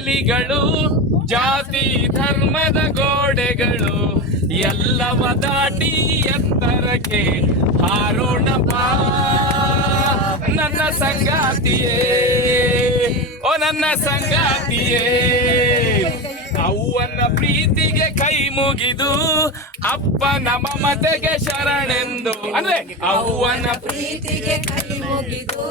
ಬೇಲಿಗಳು ಜಾತಿ ಧರ್ಮದ ಗೋಡೆಗಳು ಎಲ್ಲವ ದಾಟಿ ಎತ್ತರಕ್ಕೆ ಹಾರೋಣ ಬಾ ನನ್ನ ಸಂಗಾತಿಯೇ ಓ ನನ್ನ ಸಂಗಾತಿಯೇ. ಅವ್ವನ ಪ್ರೀತಿಗೆ ಕೈ ಮುಗಿದು ಅಪ್ಪನ ಮಮತೆಗೆ ಶರಣೆಂದು ಅಂದ್ರೆ ಅವ್ವನ ಪ್ರೀತಿಗೆ ಕೈ ಮುಗಿದು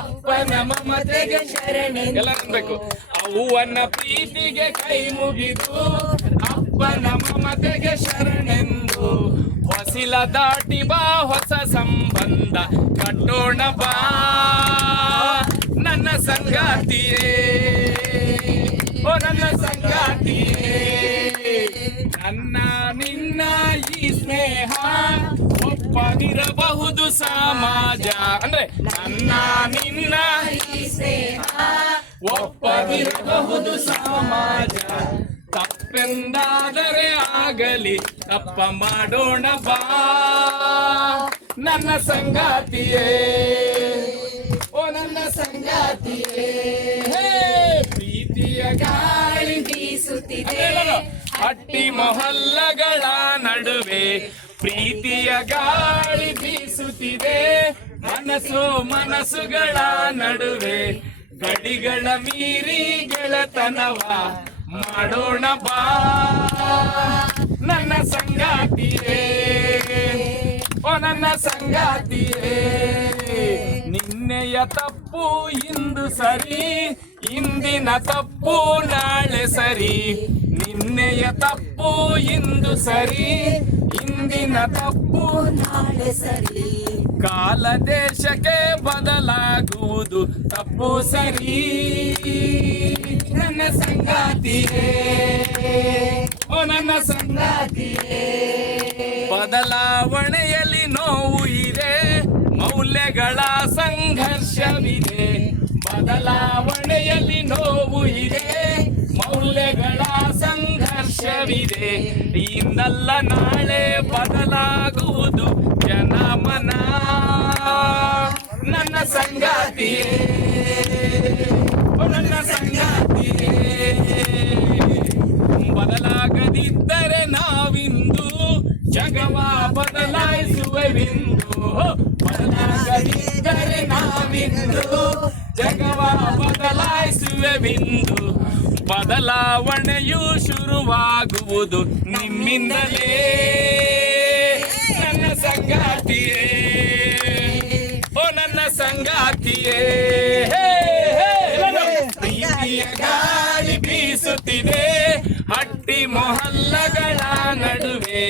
ಅಪ್ಪನ ಮಮತೆಗೆ ಶರಣೆಂದು ಎಲ್ಲ ಅನ್ಬೇಕು. ಅವ್ವನ ಪ್ರೀತಿಗೆ ಕೈ ಮುಗಿದು ಅಪ್ಪನ ಮಮತೆಗೆ ಶರಣೆಂದು ಹೊಸಿಲ ದಾಟಿ ಬಾ ಹೊಸ ಸಂಬಂಧ ಕಟ್ಟೋಣ ಬಾ ನನ್ನ ಸಂಗಾತಿಯೇ ಓ ನನ್ನ ಸಂಗಾತಿಯೇ. ನನ್ನ ನಿನ್ನ ಈ ಸ್ನೇಹ ಒಪ್ಪದಿರಬಹುದು ಸಮಾಜ ಅಂದ್ರೆ ನನ್ನ ನಿನ್ನ ಈ ಸ್ನೇಹ ಒಪ್ಪದಿರಬಹುದು ಸಮಾಜ. ತಪ್ಪೆಂದಾದರೆ ಆಗಲಿ ತಪ್ಪ ಮಾಡೋಣ ಬಾ ನನ್ನ ಸಂಗಾತಿಯೇ ಓ ನನ್ನ ಸಂಗಾತಿಯೇ. ಪ್ರೀತಿಯ ಗಾಳಿ ಬೀಸುತ್ತಿದೆ ಹಟ್ಟಿ ಮೊಹಲ್ಲಗಳ ನಡುವೆ ಪ್ರೀತಿಯ ಗಾಳಿ ಬೀಸುತ್ತಿದೆ ಮನಸ್ಸು ಮನಸ್ಸುಗಳ ನಡುವೆ ಗಡಿಗಳ ಮೀರಿ ಗೆಳತನವ ಮಾಡೋಣ ಬಾ ನನ್ನ ಸಂಗಾತಿಯೇ ಓ ನನ್ನ ಸಂಗಾತಿಯೇ. ನಿನ್ನೆಯ ತಪ್ಪು ಇಂದು ಸರಿ ಇಂದಿನ ತಪ್ಪು ನಾಳೆ ಸರಿ. ನಿನ್ನೆಯ ತಪ್ಪು ಇಂದು ಸರಿ ಇಂದಿನ ತಪ್ಪು ನಾಳೆ ಸರಿ. ಕಾಲ ದೇಶಕ್ಕೆ ಬದಲಾಗುವುದು ತಪ್ಪು ಸರಿ ನನ್ನ ಸಂಗಾತಿಯೇ ಓ ನನ್ನ ಸಂಗಾತಿಯೇ. ಬದಲಾವಣೆಯಲ್ಲಿ ನೋವು ಇದೆ ಮೌಲ್ಯಗಳ ಸಂಘರ್ಷವಿದೆ. ಬದಲಾವಣೆಯಲ್ಲಿ ನೋವು ಇದೆ ಮೌಲ್ಯಗಳ ಸಂಘರ್ಷವಿದೆ. ಇಂದಲ್ಲ ನಾಳೆ ಬದಲಾಗುವುದು ಜನಮನ ನನ್ನ ಸಂಗಾತಿಯೇ ಓ ನನ್ನ ಸಂಗಾತಿಯೇ. ಬದಲಾಗದಿದ್ದರೆ ನಾವಿಂದು ಜಗವ ಬದಲಾಯಿಸುವೆವಿಂದು. ಬದಲಾಗದಿದ್ದರೆ ನಾವಿಂದು ಜಗವ ಬದಲಾಯಿಸುವೆವಿಂದು. ಬದಲಾವಣೆಯು ಶುರುವಾಗುವುದು ನಿಮ್ಮಿಂದಲೇ ನನ್ನ ಸಂಗಾತಿಯೇ ಓ ನನ್ನ ಸಂಗಾತಿಯೇ. ಪ್ರೀತಿಯ ಗಾಳಿ ಬೀಸುತ್ತಿದೆ ಹಟ್ಟಿ ಮೊಹಲ್ಲಗಳ ನಡುವೆ.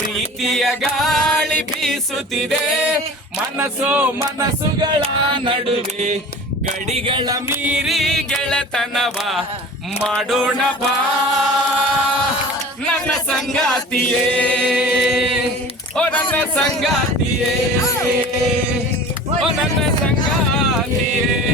ಪ್ರೀತಿಯ ಗಾಳಿ ಬೀಸುತ್ತಿದೆ ಮನಸ್ಸು ಮನಸ್ಸುಗಳ ನಡುವೆ ಗಡಿಗಳ ಮೀರಿ ಗೆಳತನವ ಮಾಡೋಣ ಬಾ ನನ್ನ ಸಂಗಾತಿಯೇ ಓ ನನ್ನ ಸಂಗಾತಿಯೇ ಓ ನನ್ನ ಸಂಗಾತಿಯೇ.